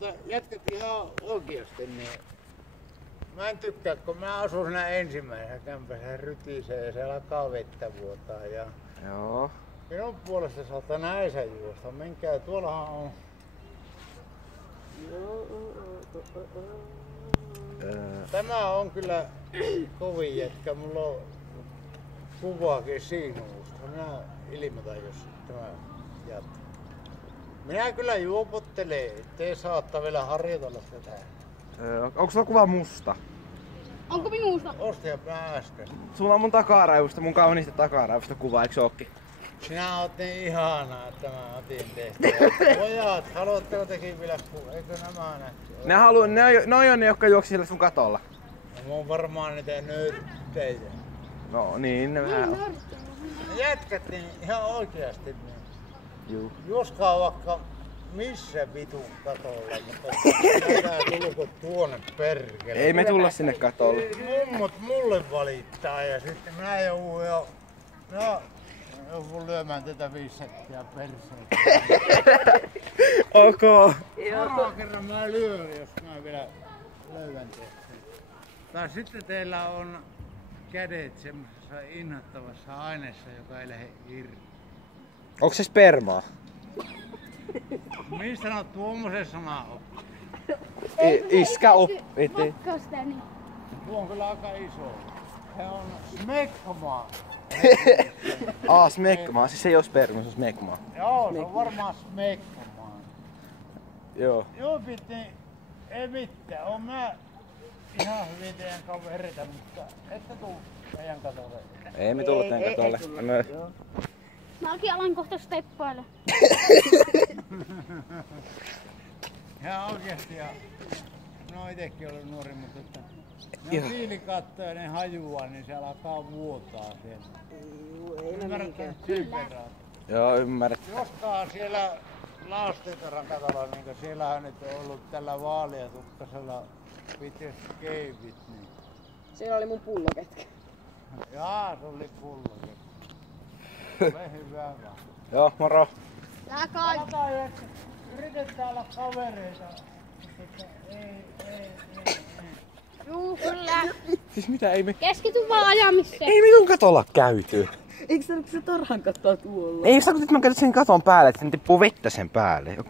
Mutta jätkät ihan oikeasti, niin mä en tykkää, kun mä asun siinä ensimmäisessä kämpässä rytisee ja siellä alkaa vettä vuotaa. Ja joo. minun puolesta saattaa näisä juosta. Menkää, tuollahan on. Tämä on kyllä kovin jätkä. Mulla on kuvaakin sinusta. Minä ilmoitan, jos tämä jatkuu. Minä kyllä juopottelen, ettei saattaa vielä harjoitella tätä. Onko sulla kuva musta? Onko minusta? Ostin mä äsken. Sulla on mun takaraivusta, mun kauniista takaraivusta kuva, eikö ookin? Sinä oot niin ihanaa, että mä otin tehtyä. Pojat, haluatteko tekin vielä kuvaa? Eikö nämä näkyy? Ne on ne, jotka juoksi siellä sun katolla. No, mä oon varmaan niitä nörttejä. No niin, ne vähän on. Jätkät niin ihan oikeasti niin. Juu. Juoskaa vaikka missä vitun katolla, mutta älkää tulko tuonne perkele. Ei me tulla sinne katolle. Mummot mulle valittaa ja sitten mä joudun jo... No, joudun lyömään tätä 5 säkkiä perseen. Ok. Seuraavan kerran mä lyön, jos mä vielä löydän teitä. Tai sitten teillä on kädet semmosessa inhottavassa aineessa, joka ei lähde irti. Onko se spermaa? Mistä on tuommoisen sana oppi? Iskä oppi. Makkastani. Tuo on kyllä aika iso. Se on smegma. Smegma. Siis se ei oo sperma, se on smegma. Joo, se on varmaan smegma. Joo. Joo, ei mitään. Oon mä ihan hyvin teidän kavereita, mutta ette tuu teidän katolle. Ei me tulla teidän katolle. Mäkin alan kohta steppailla. Ihan oikeesti. Ja no itekin ollut nuori, mutta että ne on viilikattoja ja ne hajuaa, niin se alkaa vuotaa sieltä. Ymmärrätkö nyt sen verran? Joo, ymmärrät. Joskaan siellä Laastetaran katolla, niin siellähän nyt on ollut tällä vaaleatukkasella pitäisi keivit. Niin. Siinä oli mun pullokätkä. Jaa, se oli pullokin. Ole hyvä vaan. Joo, moro. Tää kai. Yritetään olla kavereita. Ei. Juu, kyllä. Siis mitä ei me... Keskity vaan ajamiseen. Ei me sun katolla käyty. Eikö se tarhan kattoa tuolla? Ei sä kun mä käytän sen katon päälle, että sen tippuu vettä sen päälle.